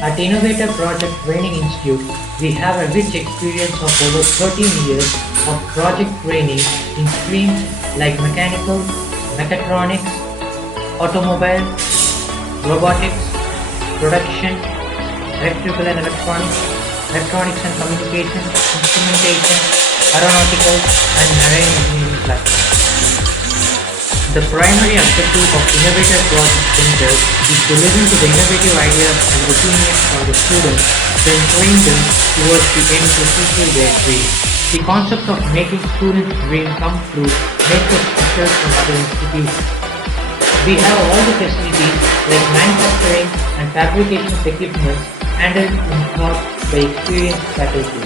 At Innovator Project Training Institute, we have a rich experience of over 13 years of project training in streams like mechanical, mechatronics, automobile, robotics, production, electrical and electronics, electronics and communication, instrumentation, aeronautical, and marine engineering classes. The primary objective of Innovator Project Center is to listen to the innovative ideas and opinions from the students, then train them towards the end to fulfill their dreams. The concept of making students' dreams come true makes us special from other institutions. We have all the facilities like manufacturing and fabrication of equipment handled and taught by experienced faculty.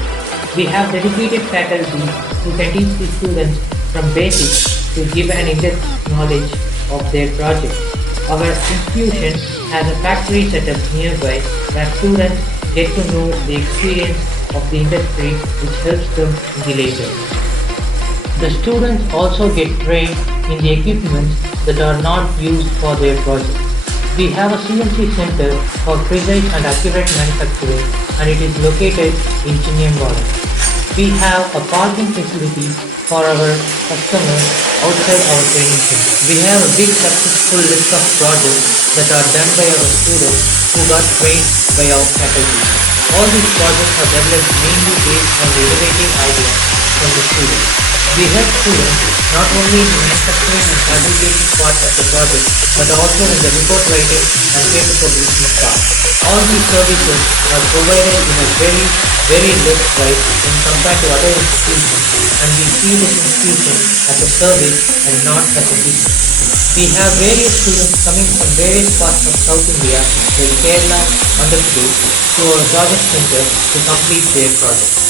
We have dedicated faculty who can teach the students from basics to give an in-depth knowledge of their project. Our institution has a factory setup nearby where students get to know the experience of the industry which helps them in the later. The students also get trained in the equipments that are not used for their project. We have a CNC center for precise and accurate manufacturing and it is located in Chinnambalam. We have a parking facility for our customers outside our training center. We have a big successful list of projects that are done by our students who got trained by our faculty. All these projects are developed mainly based on the innovative ideas from the students. We help students not only in the manufacturing and fabrication part of the project but also in the report writing and paper publishing part. All these services are provided in a very less price when compared to other institutions and we see this institution as a service and not as a business. We have various students coming from various parts of South India like Kerala, Andhra Pradesh to our project center to complete their projects.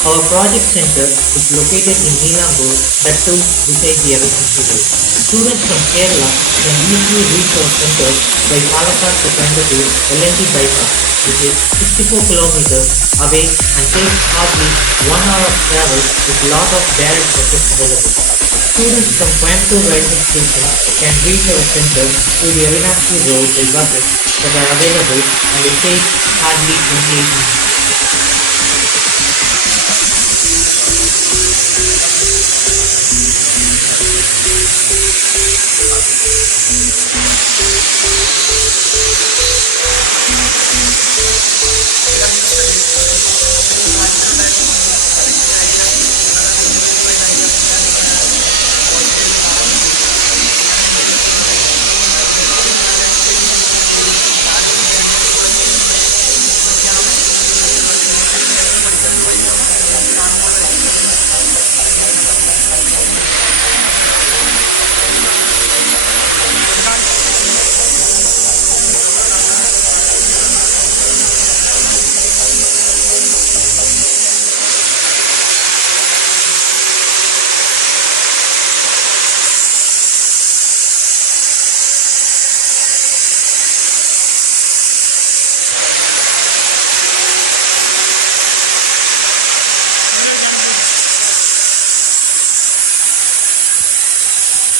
Our project center is located in Neelambur, that too beside the Everest Institute. Students from Kerala can easily reach our center by Palakkad to Coimbatore LNT bypass, which is 64 kilometers away and takes hardly 1 hour of travel with lot of direct buses available. Students from Coimbatore railway station can reach our center through the Avinashi Road by buses that are available and it takes hardly 28 minutes.